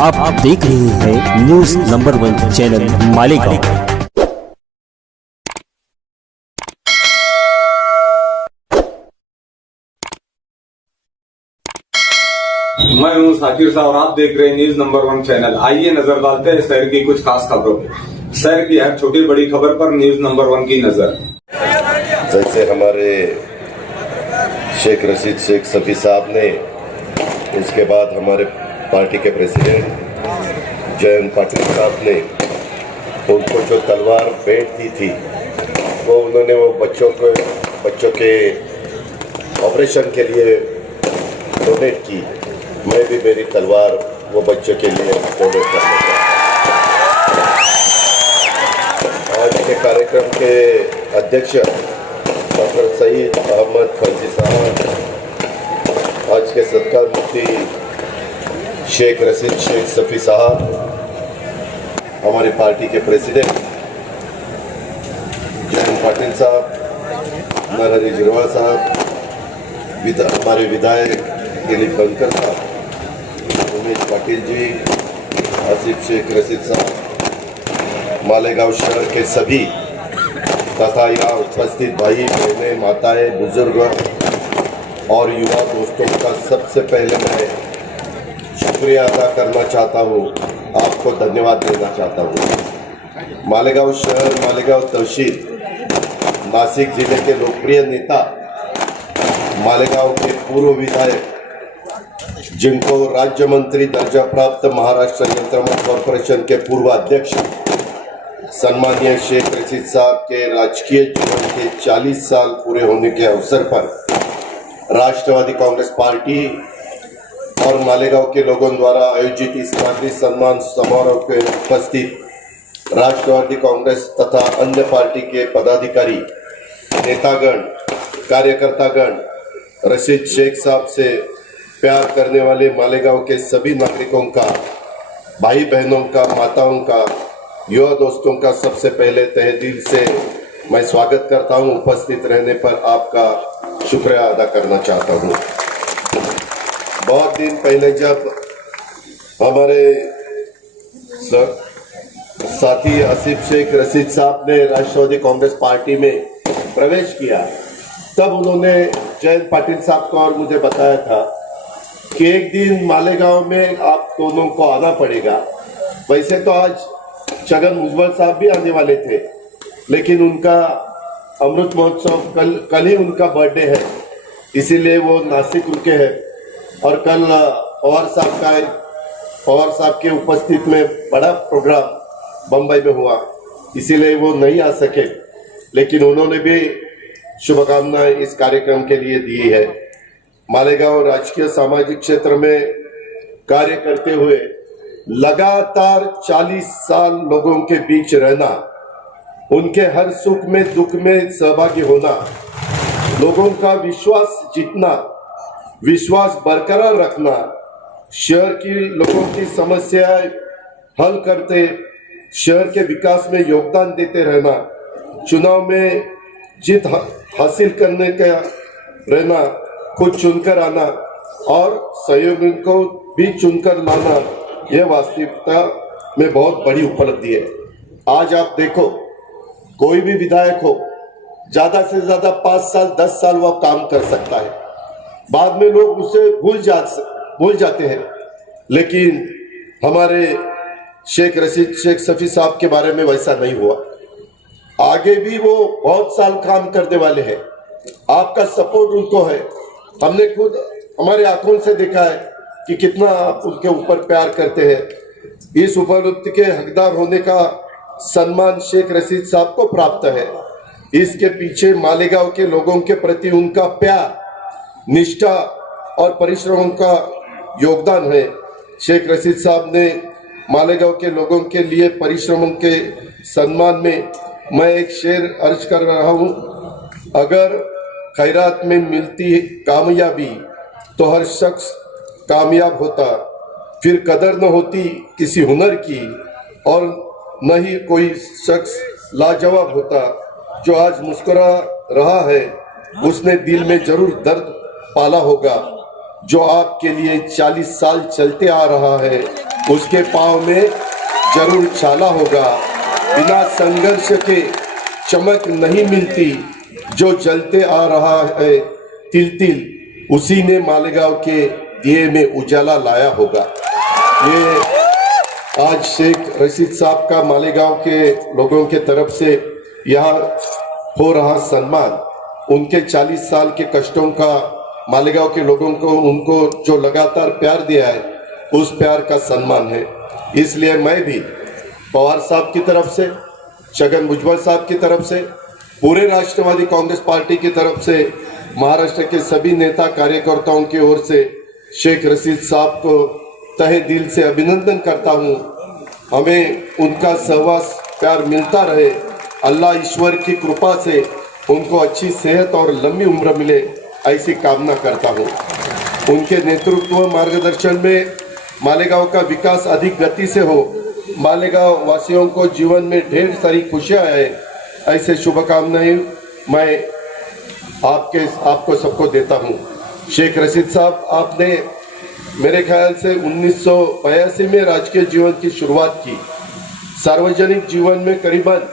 आप देख रहे हैं न्यूज नंबर 1 चैनल मालेगांव। मैं हूं साकिर साहब और आप देख रहे हैं न्यूज नंबर 1 चैनल। आइए नजर डालते हैं शहर की कुछ खास खबरों पे। शहर की हर छोटी बड़ी खबर पर न्यूज नंबर 1 की नजर। जैसे हमारे शेख रशीद शेख सफी साहब ने, उसके बाद हमारे पार्टी के प्रेसिडेंट जयंत पाटिल साहब ने, उनको जो तलवार भेंट दी थी वो उन्होंने वो बच्चों के ऑपरेशन के लिए डोनेट की। मैं भी मेरी तलवार वो बच्चों के लिए डोनेट करना चाहता हूँ। आज के कार्यक्रम के अध्यक्ष डॉक्टर सईद अहमद फर्जी साहब, आज के सत्कार मुफ्ती शेख रशीद शेख सफी साहब, हमारी पार्टी के प्रेसिडेंट जयंत पाटिल साहब, नरहरी जिरवाल साहब, हमारे विधायक दिलीप बनकर साहब, उमेश पाटिल जी, आसिफ शेख रशीद साहब, मालेगांव शहर के सभी तथा यहाँ उपस्थित भाई बहनें, माताएं, बुजुर्ग और युवा दोस्तों का सबसे पहले मैं शुक्रिया अदा करना चाहता हूँ, आपको धन्यवाद देना चाहता हूँ। मालेगांव शहर, मालेगांव तहसील, नासिक जिले के लोकप्रिय नेता, मालेगांव के पूर्व विधायक, जिनको राज्य मंत्री दर्जा प्राप्त महाराष्ट्र यंत्रमंच कॉर्पोरेशन के पूर्व अध्यक्ष सम्मानीय शेख रशीद साहब के राजकीय जीवन के 40 साल पूरे होने के अवसर पर राष्ट्रवादी कांग्रेस पार्टी और मालेगांव के लोगों द्वारा आयोजित इस नागरिक सम्मान समारोह के उपस्थित राष्ट्रवादी कांग्रेस तथा अन्य पार्टी के पदाधिकारी, नेतागण, कार्यकर्तागण, रशीद शेख साहब से प्यार करने वाले मालेगांव के सभी नागरिकों का, भाई बहनों का, माताओं का, युवा दोस्तों का सबसे पहले तहे दिल से मैं स्वागत करता हूं। उपस्थित रहने पर आपका शुक्रिया अदा करना चाहता हूं। बहुत दिन पहले जब हमारे साथी आसिफ शेख रशीद साहब ने राष्ट्रवादी कांग्रेस पार्टी में प्रवेश किया, तब उन्होंने जयंत पाटिल साहब को और मुझे बताया था कि एक दिन मालेगांव में आप दोनों को आना पड़ेगा। वैसे तो आज छगन भुजबल साहब भी आने वाले थे, लेकिन उनका अमृत महोत्सव कल ही उनका बर्थडे है, इसीलिए वो नासिक रुके हैं और कल पवार साहब के उपस्थित में बड़ा प्रोग्राम बम्बई में हुआ, इसीलिए वो नहीं आ सके, लेकिन उन्होंने भी शुभकामनाएं इस कार्यक्रम के लिए दी है। मालेगांव राजकीय सामाजिक क्षेत्र में कार्य करते हुए लगातार 40 साल लोगों के बीच रहना, उनके हर सुख में दुख में सहभागी होना, लोगों का विश्वास जीतना, विश्वास बरकरार रखना, शहर की लोगों की समस्याएं हल करते, शहर के विकास में योगदान देते रहना, चुनाव में जीत हासिल करने का रहना, खुद चुनकर आना और सहयोगियों को भी चुनकर लाना, यह वास्तविकता में बहुत बड़ी उपलब्धि है। आज आप देखो, कोई भी विधायक हो, ज्यादा से ज्यादा 5 साल 10 साल वह काम कर सकता है, बाद में लोग उसे भूल जाते हैं, लेकिन हमारे शेख रशीद शेख सफी साहब के बारे में वैसा नहीं हुआ। आगे भी वो बहुत साल काम करने वाले हैं, आपका सपोर्ट उनको है। हमने खुद हमारे आंखों से देखा है कि कितना आप उनके ऊपर प्यार करते हैं। इस उपलब्धि के हकदार होने का सम्मान शेख रशीद साहब को प्राप्त है। इसके पीछे मालेगांव के लोगों के प्रति उनका प्यार, निष्ठा और परिश्रमों का योगदान है। शेख रशीद साहब ने मालेगांव के लोगों के लिए परिश्रमों के सम्मान में मैं एक शेर अर्ज कर रहा हूं। अगर खैरात में मिलती कामयाबी तो हर शख्स कामयाब होता, फिर कदर न होती किसी हुनर की और न ही कोई शख्स लाजवाब होता। जो आज मुस्कुरा रहा है उसने दिल में जरूर दर्द पाला होगा। जो आपके लिए 40 साल चलते आ रहा है उसके पाँव में जरूर छाला होगा। बिना संघर्ष के चमक नहीं मिलती, जो जलते आ रहा है तिल तिल, उसी ने मालेगांव के दिए में उजाला लाया होगा। ये आज शेख रशीद साहब का मालेगांव के लोगों के तरफ से यहाँ हो रहा सम्मान, उनके 40 साल के कष्टों का मालेगांव के लोगों को, उनको जो लगातार प्यार दिया है, उस प्यार का सम्मान है। इसलिए मैं भी पवार साहब की तरफ से, छगन भुजबल साहब की तरफ से, पूरे राष्ट्रवादी कांग्रेस पार्टी की तरफ से, महाराष्ट्र के सभी नेता कार्यकर्ताओं की ओर से शेख रशीद साहब को तहे दिल से अभिनंदन करता हूं। हमें उनका सहवास प्यार मिलता रहे। अल्लाह ईश्वर की कृपा से उनको अच्छी सेहत और लंबी उम्र मिले, ऐसी कामना करता हूं। उनके नेतृत्व मार्गदर्शन में मालेगांव का विकास अधिक गति से हो, मालेगांव वासियों को जीवन में ढेर सारी खुशियां आए, ऐसे शुभकामनाएं मैं आपको सबको देता हूं। शेख रशीद साहब, आपने मेरे ख्याल से 1982 में राजकीय जीवन की शुरुआत की। सार्वजनिक जीवन में करीबन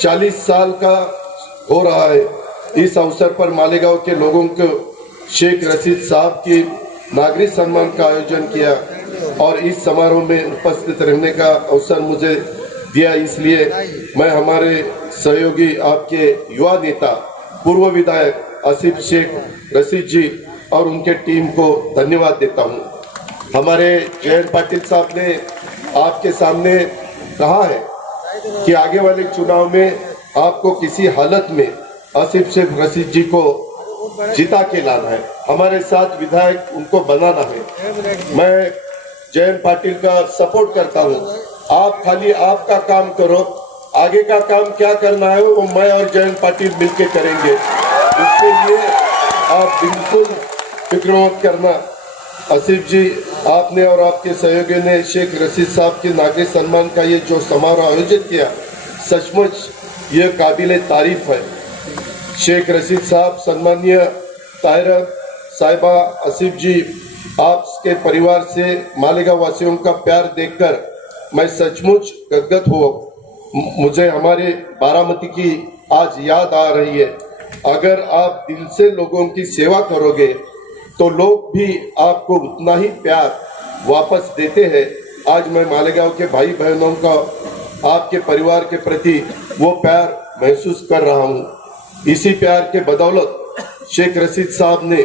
40 साल का हो रहा है। इस अवसर पर मालेगांव के लोगों को शेख रशीद साहब की नागरिक सम्मान का आयोजन किया और इस समारोह में उपस्थित रहने का अवसर मुझे दिया। इसलिए मैं हमारे सहयोगी, आपके युवा नेता, पूर्व विधायक आसिफ शेख रशीद जी और उनके टीम को धन्यवाद देता हूं। हमारे जयंत पाटिल साहब ने आपके सामने कहा है कि आगे वाले चुनाव में आपको किसी हालत में आसिफ शेख रशीद जी को जिता के लाना है, हमारे साथ विधायक उनको बनाना है। मैं जयंत पाटिल का सपोर्ट करता हूं। आप खाली आपका काम करो, आगे का काम क्या करना है वो मैं और जयंत पाटिल मिलकर करेंगे। इसके लिए आप बिल्कुल फिक्र मत करना। आसिफ जी, आपने और आपके सहयोगियों ने शेख रशीद साहब के नागरिक सम्मान का ये जो समारोह आयोजित किया, सचमुच ये काबिले तारीफ है। शेख रशीद साहब, सम्मानीय ताहिर साहिबा, आसिफ जी, आपके परिवार से मालेगांव वासियों का प्यार देखकर मैं सचमुच गदगद हुआ। मुझे हमारे बारामती की आज याद आ रही है। अगर आप दिल से लोगों की सेवा करोगे तो लोग भी आपको उतना ही प्यार वापस देते हैं। आज मैं मालेगांव के भाई बहनों का आपके परिवार के प्रति वो प्यार महसूस कर रहा हूँ। इसी प्यार के बदौलत शेख रशीद साहब ने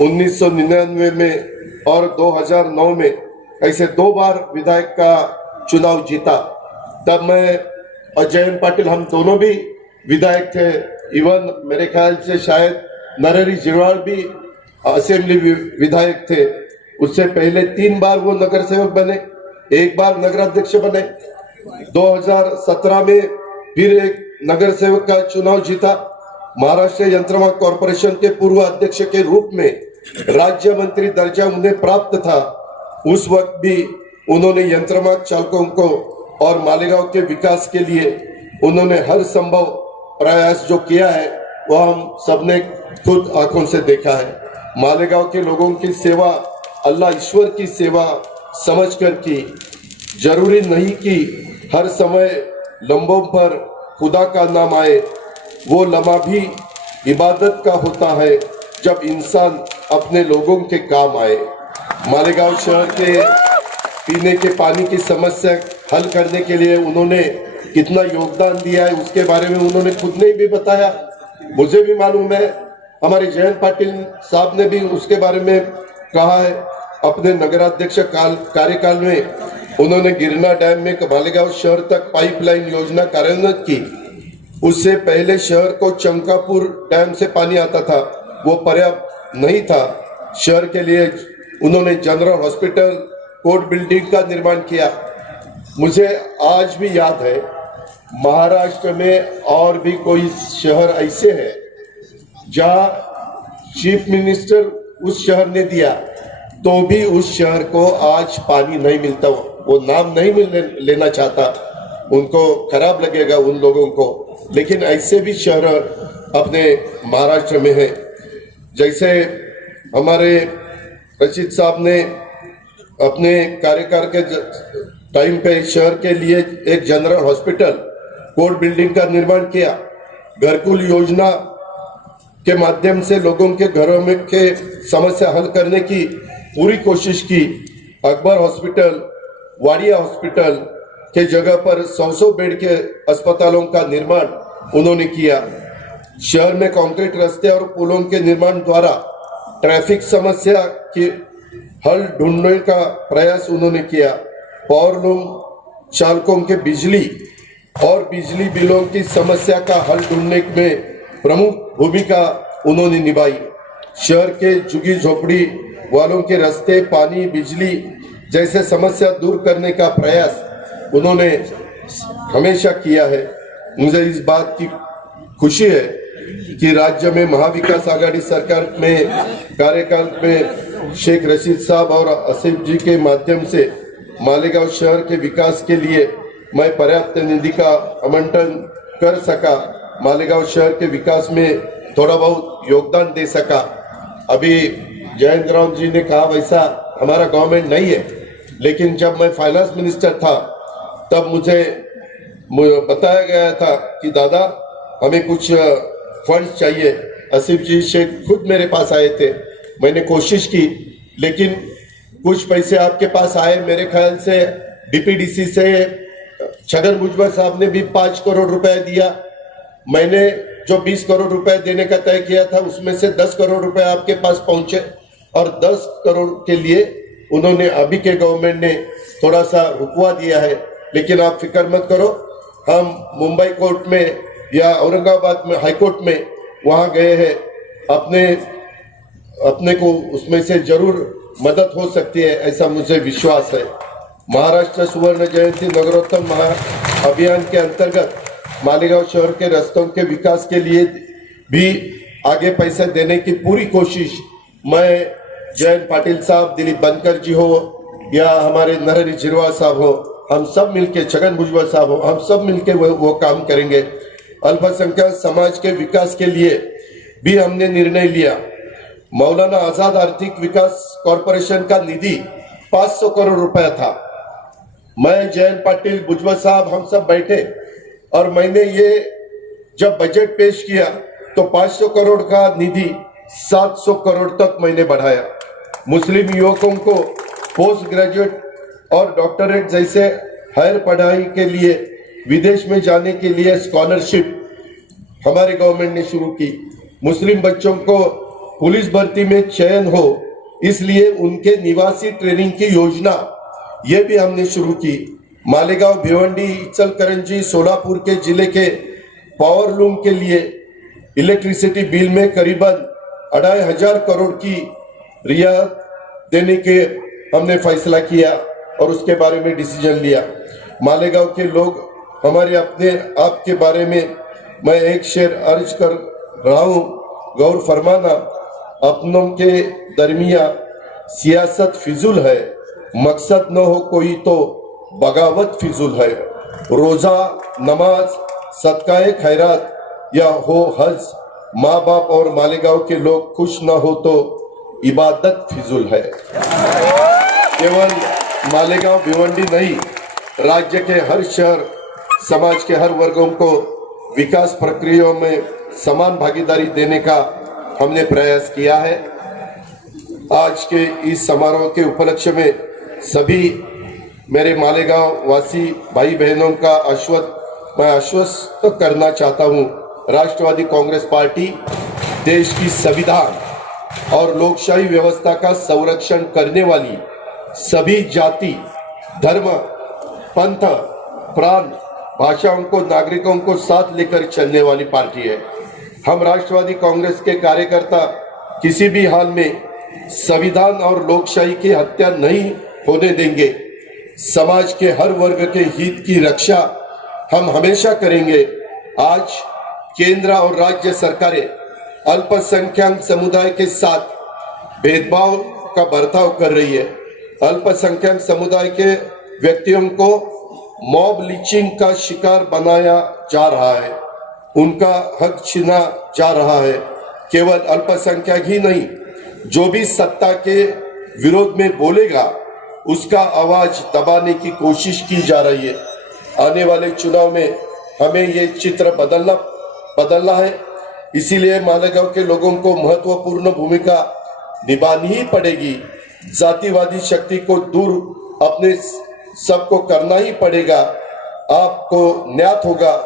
1999 में और 2009 में ऐसे 2 बार विधायक का चुनाव जीता। तब मैं और जयंत पाटिल, हम दोनों भी विधायक थे। इवन मेरे ख्याल से शायद नरहरी जिरवाल भी असेंबली विधायक थे। उससे पहले 3 बार वो नगर सेवक बने, 1 बार नगराध्यक्ष बने। 2017 में फिर एक नगर सेवक का चुनाव जीता। महाराष्ट्र यंत्रमाग कॉरपोरेशन के पूर्व अध्यक्ष के रूप में राज्य मंत्री दर्जा उन्हें प्राप्त था। उस वक्त भी उन्होंने यंत्रमाग चालकों को और मालेगांव के विकास के लिए उन्होंने हर संभव प्रयास जो किया है वो हम सबने खुद आंखों से देखा है। मालेगांव के लोगों की सेवा अल्लाह ईश्वर की सेवा समझकर की। जरूरी नहीं कि हर समय लम्बों पर खुदा का नाम आए, वो लम्हा भी इबादत का होता है जब इंसान अपने लोगों के काम आए। मालेगांव शहर के पीने के पानी की समस्या हल करने के लिए उन्होंने कितना योगदान दिया है उसके बारे में उन्होंने खुद ने भी बताया, मुझे भी मालूम है। हमारे जयंत पाटिल साहब ने भी उसके बारे में कहा है। अपने नगराध्यक्ष कार्यकाल में उन्होंने गिरना डैम में मालेगांव शहर तक पाइपलाइन योजना कार्यान्वित की। उससे पहले शहर को चंकापुर डैम से पानी आता था, वो पर्याप्त नहीं था। शहर के लिए उन्होंने जनरल हॉस्पिटल, कोर्ट बिल्डिंग का निर्माण किया। मुझे आज भी याद है, महाराष्ट्र में और भी कोई शहर ऐसे है जहां चीफ मिनिस्टर उस शहर ने दिया तो भी उस शहर को आज पानी नहीं मिलता। वो नाम नहीं लेना चाहता, उनको खराब लगेगा उन लोगों को, लेकिन ऐसे भी शहर अपने महाराष्ट्र में है। जैसे हमारे रशीद साहब ने अपने कार्यकाल के टाइम पे शहर के लिए एक जनरल हॉस्पिटल कोर्ट बिल्डिंग का निर्माण किया। घरकुल योजना के माध्यम से लोगों के घरों में के समस्या हल करने की पूरी कोशिश की। अकबर हॉस्पिटल, वाडिया हॉस्पिटल के जगह पर 100 बेड के अस्पतालों का निर्माण उन्होंने किया। शहर में कंक्रीट रास्ते और पुलों के निर्माण द्वारा ट्रैफिक समस्या की हल ढूंढने का प्रयास उन्होंने किया। पावरलूम चालकों के बिजली और बिजली बिलों की समस्या का हल ढूंढने में प्रमुख भूमिका उन्होंने निभाई। शहर के झुग्गी झोपड़ी वालों के रास्ते, पानी, बिजली जैसे समस्या दूर करने का प्रयास उन्होंने हमेशा किया है। मुझे इस बात की खुशी है कि राज्य में महाविकास आघाड़ी सरकार में कार्यकाल में शेख रशीद साहब और आसिफ जी के माध्यम से मालेगांव शहर के विकास के लिए मैं पर्याप्त निधि का आवंटन कर सका, मालेगांव शहर के विकास में थोड़ा बहुत योगदान दे सका। अभी जयंत राव जी ने कहा वैसा हमारा गवर्नमेंट नहीं है, लेकिन जब मैं फाइनेंस मिनिस्टर था तब मुझे बताया गया था कि दादा हमें कुछ फंड्स चाहिए। आसिफ जी शेख खुद मेरे पास आए थे, मैंने कोशिश की, लेकिन कुछ पैसे आपके पास आए। मेरे ख्याल से डीपीडीसी से छगन भुजबल साहब ने भी 5 करोड़ रुपए दिया। मैंने जो 20 करोड़ रुपए देने का तय किया था उसमें से 10 करोड़ रुपए आपके पास पहुंचे और 10 करोड़ के लिए उन्होंने अभी के गवर्नमेंट ने थोड़ा सा रुकवा दिया है। लेकिन आप फिक्र मत करो, हम मुंबई कोर्ट में या औरंगाबाद में हाई कोर्ट में वहां गए हैं, अपने को उसमें से जरूर मदद हो सकती है, ऐसा मुझे विश्वास है। महाराष्ट्र सुवर्ण जयंती नगरोत्तम अभियान के अंतर्गत मालेगांव शहर के रास्तों के विकास के लिए भी आगे पैसे देने की पूरी कोशिश मैं, जयंत पाटिल साहब, दिलीप बनकर जी हो या हमारे नरहरि झिरवाल साहब हो, हम सब मिलके, छगन भुजबल साहब हो, हम सब मिलके वो काम करेंगे। अल्पसंख्यक समाज के विकास के लिए भी हमने निर्णय लिया। मौलाना आजाद आर्थिक विकास कॉरपोरेशन का निधि 500 करोड़ रुपया था। मैं, जयंत पाटिल, भुजबल साहब, हम सब बैठे और मैंने ये जब बजट पेश किया तो 500 करोड़ का निधि 700 करोड़ तक मैंने बढ़ाया। मुस्लिम युवकों को पोस्ट ग्रेजुएट और डॉक्टरेट जैसे हायर पढ़ाई के लिए विदेश में जाने के लिए स्कॉलरशिप हमारे गवर्नमेंट ने शुरू की। मुस्लिम बच्चों को पुलिस भर्ती में चयन हो, इसलिए उनके निवासी ट्रेनिंग की योजना ये भी हमने शुरू की। मालेगांव, भिवंडी, इचलकरंजी, सोलापुर के जिले के पावरलूम के लिए इलेक्ट्रिसिटी बिल में करीबन 2500 करोड़ की रियायत देने के हमने फैसला किया और उसके बारे में डिसीजन लिया। मालेगांव के लोग हमारे अपने आप के बारे में मैं एक शेर अर्ज कर रहा हूं, गौर फरमाना। अपनों के दरमिया सियासत फिजूल है, मकसद न हो कोई तो बगावत फिजूल है। रोजा, नमाज, सदकाए खैरात या हो हज, माँ बाप और मालेगांव के लोग खुश न हो तो इबादत फिजूल है। केवल मालेगांव, भिवंडी नहीं, राज्य के हर शहर, समाज के हर वर्गों को विकास प्रक्रियाओं में समान भागीदारी देने का हमने प्रयास किया है। आज के इस समारोह के उपलक्ष्य में सभी मेरे मालेगांव वासी भाई बहनों का मैं आश्वस्त करना चाहता हूं, राष्ट्रवादी कांग्रेस पार्टी देश की संविधान और लोकशाही व्यवस्था का संरक्षण करने वाली, सभी जाति, धर्म, पंथ, प्रांत, भाषाओं को, नागरिकों को साथ लेकर चलने वाली पार्टी है। हम राष्ट्रवादी कांग्रेस के कार्यकर्ता किसी भी हाल में संविधान और लोकशाही की हत्या नहीं होने देंगे। समाज के हर वर्ग के हित की रक्षा हम हमेशा करेंगे। आज केंद्र और राज्य सरकारें अल्पसंख्यक समुदाय के साथ भेदभाव का बर्ताव कर रही है। अल्पसंख्यक समुदाय के व्यक्तियों को मॉब लिंचिंग का शिकार बनाया जा रहा है, उनका हक छीना जा रहा है। केवल अल्पसंख्यक ही नहीं, जो भी सत्ता के विरोध में बोलेगा उसका आवाज दबाने की कोशिश की जा रही है। आने वाले चुनाव में हमें ये चित्र बदलना है। इसीलिए मालेगांव के लोगों को महत्वपूर्ण भूमिका निभानी ही पड़ेगी। जातिवादी शक्ति को दूर अपने सबको करना ही पड़ेगा। आपको ज्ञात होगा,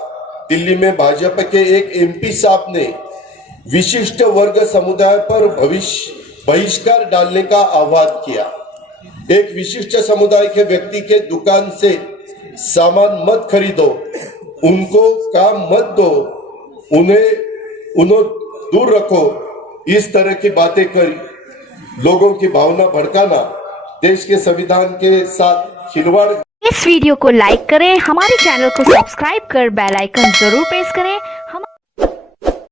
दिल्ली में भाजपा के एक एमपी साहब ने विशिष्ट वर्ग समुदाय पर बहिष्कार डालने का आह्वान किया। एक विशिष्ट समुदाय के व्यक्ति के दुकान से सामान मत खरीदो, उनको काम मत दो, उन्हें दूर रखो। इस तरह की बातें कर लोगों की भावना भड़काना देश के संविधान के साथ खिलवाड़। इस वीडियो को लाइक करें, हमारे चैनल को सब्सक्राइब कर बेल आइकन जरूर प्रेस करें